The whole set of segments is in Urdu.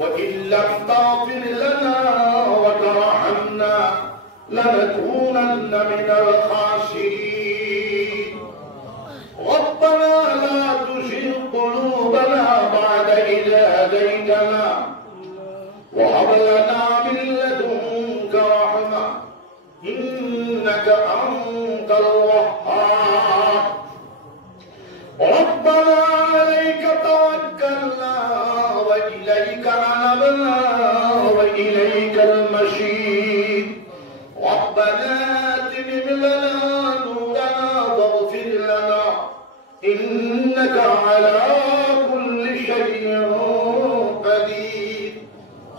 وإن لم تغفر لنا وترحمنا لنكونن من الخاسرين ربنا لا تزغ قلوبنا بعد إذ هديتنا وهب لنا من لدنك رحمة إنك أنت الوهاب ربنا عليك توكلنا وإليك أنبنا وإليك المصير ربنا أتمم لنا نورنا واغفر لنا إنك على كل شيء قدير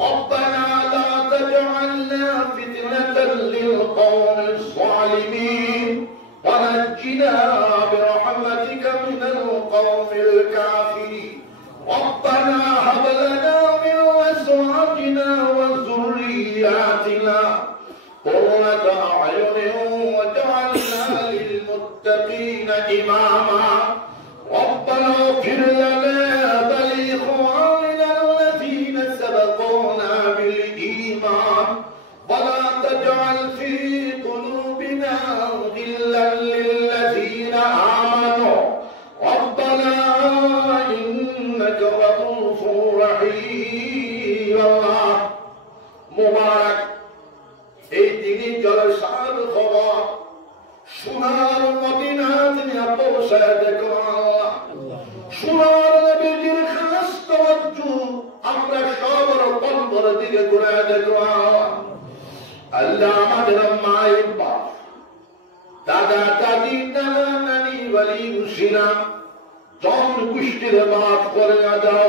ربنا لا تجعلنا فتنة للقوم الظالمين ونجنا برحمتك من القوم الكافرين ربنا هب لنا من أزواجنا وذرياتنا قرة أعين واجعلنا للمتقين إماما ربنا اغفر لنا ولإخواننا الذين سبقونا بالإيمان ولا تجعل في قلوبنا غلا للذين آمنوا ربنا إنك رؤوف رحيم الله مبارك এই দিনই জলসার খবর সোনার মদিনা তিনি পৌঁছায় দেখলাম সোনার নবীজির খাস তাওয়াজ্জু আমরা সবার কলবের দিকে ঘুরে দেখলাম আল্লাহ আমাদের মায়ের বাপ দাদা দাদি নানা নানি ওয়ালি মুর্শিদা জন গোষ্ঠীর মাফ করে দাও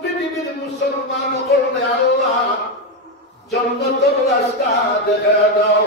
পৃথিবীর মুসলমান করলে আল্লাহ জন্নতের রাস্তা দেখা দাও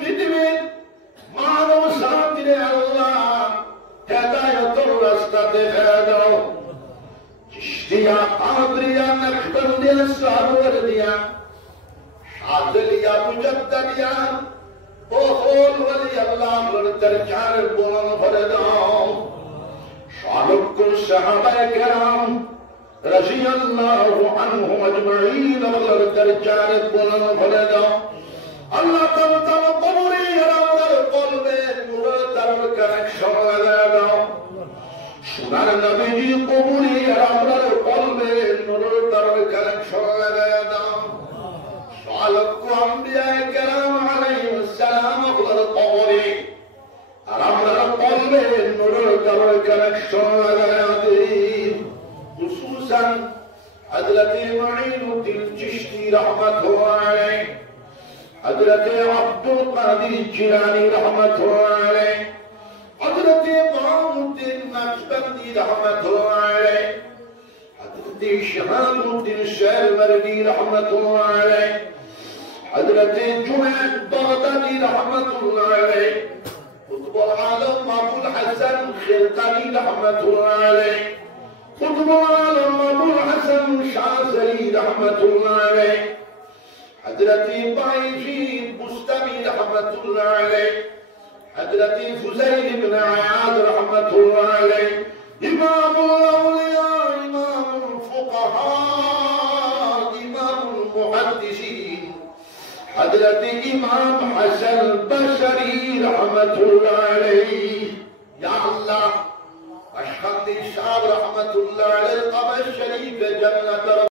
পৃথিবীর মানব জাতিরে আল্লাহ হেদায়েতের রাস্তা দেখা দাও চিশতিয়া কাদরিয়া নকশবন্দিয়া সারওয়ারদিয়া শাযলিয়া মুজাদ্দিয়া ও হোল ওয়ালি আল্লাহ দরজার বুলন্দ করে দাও শালুকুল সাহাবায়ে কেরাম রাদিয়াল্লাহু আনহুম আজমাইন আল্লাহর দরজার বুলন্দ করে দাও আল্লাহ তাআলা কবরে আমার কলবে নূরের তার কানেকশন লাগা দাও সোনার নবীজি কবরে আমার কলবে নূরের তার কানেকশন লাগা দাও শালুক আম্বিয়ায়ে কেরাম আলাইহিস সালাম আল্লাহর কবরে আর আমার কলবে নূরের তার কানেকশন লাগা দিন খুসুসান হযরত মুঈনুদ্দিন চিশতি রাহমাতুল্লাহ আলাইহি حضرت عبد القادر الجیلانی رحمت اللہ علیہ حضرت محمد الدین نقشبندی رحمت اللہ علیہ حضرت شہاب الدین شہروردی رحمت اللہ علیہ حضرت جنید بغدادی رحمت اللہ علیہ قطب العالم ابو الحسن خرقانی رحمت اللہ علیہ قطب العالم ابو الحسن شاذلی رحمت اللہ علیہ حضرت بايزيد بستمي رحمة الله عليه حضرت فزيل بن عياض رحمة الله عليه إمام الأولياء إمام الفقهاء إمام المحدثين حضرت إمام حسن البصري رحمة الله عليه يا الله أشهد الشعب رحمة الله عليه القبر الشريف جنة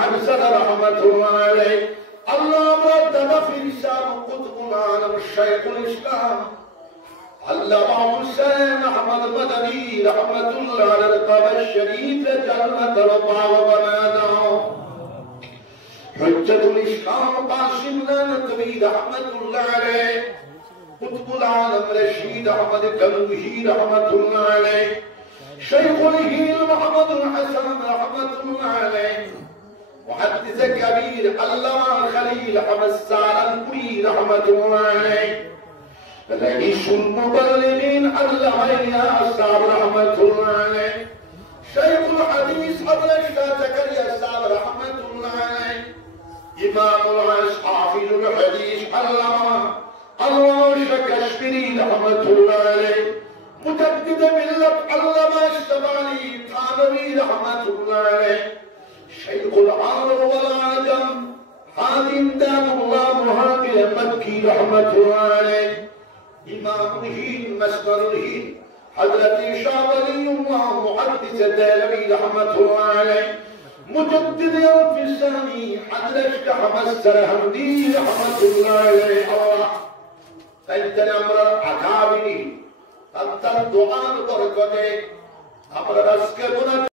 হামজা রাহমাতুল্লাহ আলাইহি আল্লামা দানাফির শাহ কুতুবুল আলম শাইখুল ইসলাম আল্লামা হুসাইন আহমদ মাদানী রাহমাতুল্লাহ আলাইহি কবর শরীফ জান্নাতুল বাওয়া বানা দাও হুজ্জতুল ইসলাম কাসিম নানতবী রাহমাতুল্লাহ আলাইহি কুতুবুল আলম রশিদ আহমদ গঙ্গোহী রাহমাতুল্লাহ আলাইহি শাইখুল হিল মুহাম্মদুল হাসান রাহমাতুল্লাহ আলাইহি محدث كبير علامة خليل أحمد السالمي رحمة الله عليه رئيس المبلغين علامة إلياس رحمة الله عليه شيخ الحديث أبو الأشهر زكريا رحمة الله عليه إمام العز حافظ الحديث علامة الله الكشميري رحمة الله عليه مجدد ملة علامة الشمالي ثانوي رحمة الله عليه شيخ العرب والعجم حاتم دام الله مهاجر مكي رحمة الله عليه إمام الهين مسمر الهين حضرة شاه ولي الله محدث الدالمي رحمة الله عليه مجدد الفساني حضرة أحمد السرهندي رحمة الله عليه فإنتنا أمر أكابري أنت الدعاء بركته أمر رزق